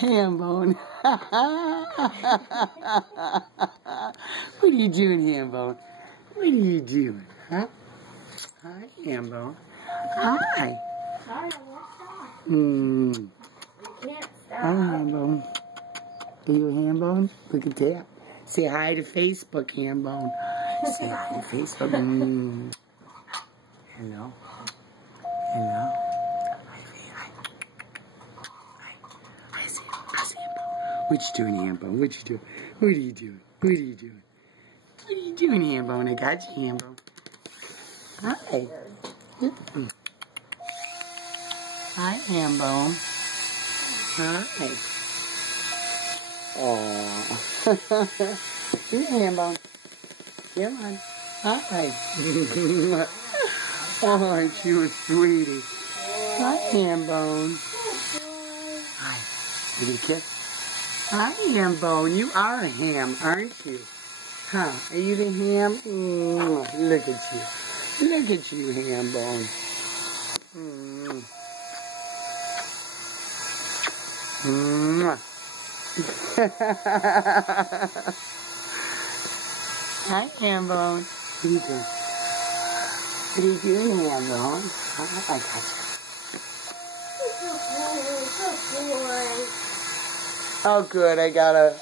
Hambone. What are you doing, Hambone? What are you doing, huh? Hi, Hambone. Hi. Sorry, I won't stop. You can't stop. Hi, Hambone. Are you a Hambone? Look at that. Say hi to Facebook, Hambone. Say hi to Facebook. Hello. Hello. I see Hambone. What you doing, Hambone? What you doing? What are you doing? What are you doing? What are you doing, Hambone? I got you, Hambone. Hi. Hi, Hambone. Hi. Aww. Come here, Hambone. Come on. Hi. Oh, you a sweetie. Hi, Hambone. Hi. Give me a kiss. Hi, Hambone. You are a ham, aren't you? Huh? Are you the ham? Look at you. Look at you, Hambone. Hi, Hambone. What are you doing? What are you doing, Hambone? I got you. Good boy. Oh, good. I got a...